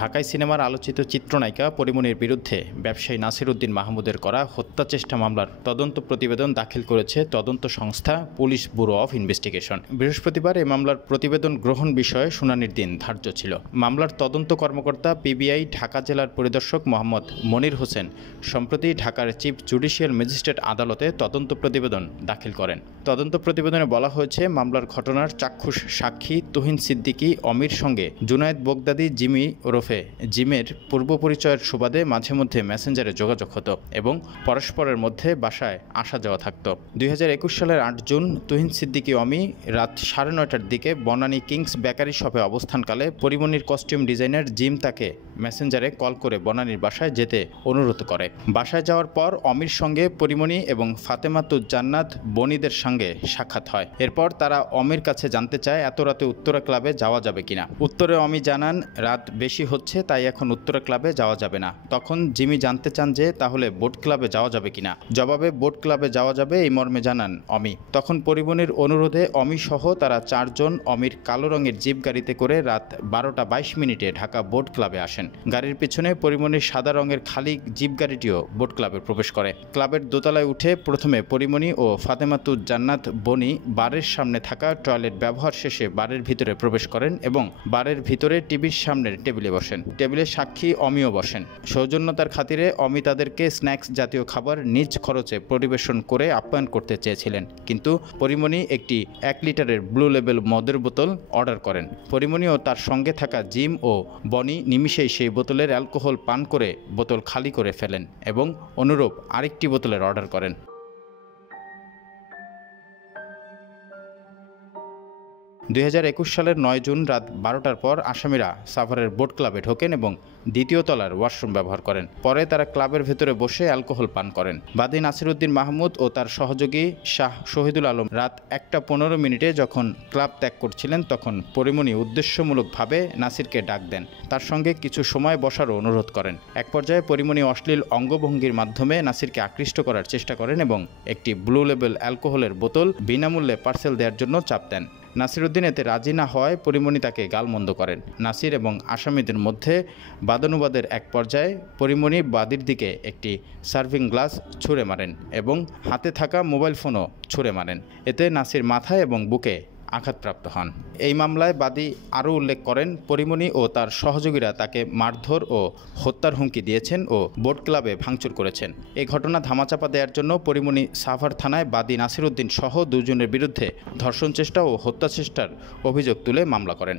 ঢাকাই সিনেমার আলোচিত চিত্রনায়িকা পরীমনির বিরুদ্ধে ব্যবসায়ী নাসির উদ্দিন মাহমুদের করা হত্যাচেষ্টা মামলার তদন্ত প্রতিবেদন দাখিল করেছে তদন্ত সংস্থা পুলিশ ব্যুরো অফ ইনভেস্টিগেশন। বৃহস্পতিবার এই মামলার প্রতিবেদন গ্রহণ বিষয়ে শুনানির দিন ধার্য ছিল। মামলার তদন্ত কর্মকর্তা পিবিআই ঢাকা জেলার পরিদর্শক মোহাম্মদ মনির হোসেন সম্প্রতি ঢাকার চিফ জুডিশিয়াল ম্যাজিস্ট্রেট আদালতে তদন্ত প্রতিবেদন দাখিল করেন। তদন্ত প্রতিবেদনে বলা হয়েছে, মামলার ঘটনার চাক্ষুষ সাক্ষী তুহিন সিদ্দিকী অমির সঙ্গে জুনায়েদ বগদাদি জিমি ওরফে জিমের পূর্ব পরিচয়ের সুবাদে মাঝে মধ্যে মেসেঞ্জারে যোগাযোগ হতো এবং পরস্পরের মধ্যে বাসায় আসা যাওয়া থাকত। 2021 সালের 8 জুন তুহিন সিদ্দিকী অমি রাত 9:30টার দিকে বনানী কিংস বেকারি শপে অবস্থানকালে পরীমনির কস্টিউম ডিজাইনার জিম তাকে মেসেঞ্জারে কল করে বনানীর বাসায় যেতে অনুরোধ করে। বাসায় যাওয়ার পর অমির সঙ্গে পরীমনি এবং ফাতেমাতুজ জান্নাত বনিদের সঙ্গে সাক্ষাৎ হয়। এরপর তারা অমির কাছে জানতে চায় এত রাতে উত্তরা ক্লাবে যাওয়া যাবে কিনা। উত্তরে অমি জানান, রাত বেশি হচ্ছে তাই এখন উত্তরা ক্লাবে যাওয়া যাবে না। তখন জিমি জানতে চান যে তাহলে বোট ক্লাবে যাওয়া যাবে কিনা। জবাবে বোট ক্লাবে যাওয়া যাবে এই মর্মে জানান অমি। তখন পরীমনির অনুরোধে অমি সহ তারা 4 জন অমির কালো রঙের জিপ গাড়িতে করে রাত 12:22 ঢাকা বোট ক্লাবে আসেন। গাড়ির পিছনে পরীমনির সাদা রঙের খালি জিপ গাড়িটিও বোট ক্লাবে প্রবেশ করে। ক্লাবের দোতলায় উঠে প্রথমে পরীমনি ও ফাতেমাতুজ জান্নাত বনি বারের সামনে থাকা টয়লেট ব্যবহার শেষে বারের ভিতরে প্রবেশ করেন এবং বারের ভিতরে টিভির সামনের টেবিলে বসেন। টেবিলে সাক্ষী অমিও বসেন। সৌজন্যতার খাতিরে অমি তাদেরকে স্ন্যাক্স জাতীয় খাবার নিজ খরচে পরিবেশন করে আপ্যায়ন করতে চেয়েছিলেন, কিন্তু পরীমনি একটি 1 লিটারের ব্লু লেবেল মদের বোতল অর্ডার করেন। পরীমনি ও তার সঙ্গে থাকা জিম ও বনি নিমিষেই সেই বোতলের অ্যালকোহল পান করে বোতল খালি করে ফেলেন এবং অনুরূপ আরেকটি বোতলের অর্ডার করেন। 2021 সালের 9 জুন রাত 12টার পর আসামিরা সাভারের বোট ক্লাবে ঢোকেন এবং দ্বিতীয় তলার ওয়াশরুম ব্যবহার করেন। পরে তারা ক্লাবের ভেতরে বসে অ্যালকোহল পান করেন। বাদী নাসির উদ্দিন মাহমুদ ও তার সহযোগী শাহ শহীদুল আলম রাত 1:15 যখন ক্লাব ত্যাগ করছিলেন তখন পরীমনি উদ্দেশ্যমূলকভাবে নাসিরকে ডাক দেন। তার সঙ্গে কিছু সময় বসারও অনুরোধ করেন। এক পর্যায়ে পরীমনি অশ্লীল অঙ্গভঙ্গির মাধ্যমে নাসিরকে আকৃষ্ট করার চেষ্টা করেন এবং একটি ব্লু লেবেল অ্যালকোহলের বোতল বিনামূল্যে পার্সেল দেওয়ার জন্য চাপ দেন। নাসির উদ্দিন এতে রাজি না হওয়ায় পরীমনি তাকে গালমন্দ করেন। নাসির এবং আসামিদের মধ্যে বাদানুবাদের এক পর্যায়ে পরীমনি বাদীর দিকে একটি সার্ভিং গ্লাস ছুঁড়ে মারেন এবং হাতে থাকা মোবাইল ফোনও ছুঁড়ে মারেন। এতে নাসির মাথায় এবং বুকে আঘাতপ্রাপ্ত হন। এই মামলায় বাদী আরও উল্লেখ করেন, পরীমনি ও তার সহযোগীরা তাকে মারধর ও হত্যার হুমকি দিয়েছেন ও বোট ক্লাবে ভাঙচুর করেছেন। এই ঘটনা ধামাচাপা দেওয়ার জন্য পরীমনি সাভার থানায় বাদী নাসির উদ্দিন সহ 2 জনের বিরুদ্ধে ধর্ষণ চেষ্টা ও হত্যা চেষ্টার অভিযোগ তুলে মামলা করেন।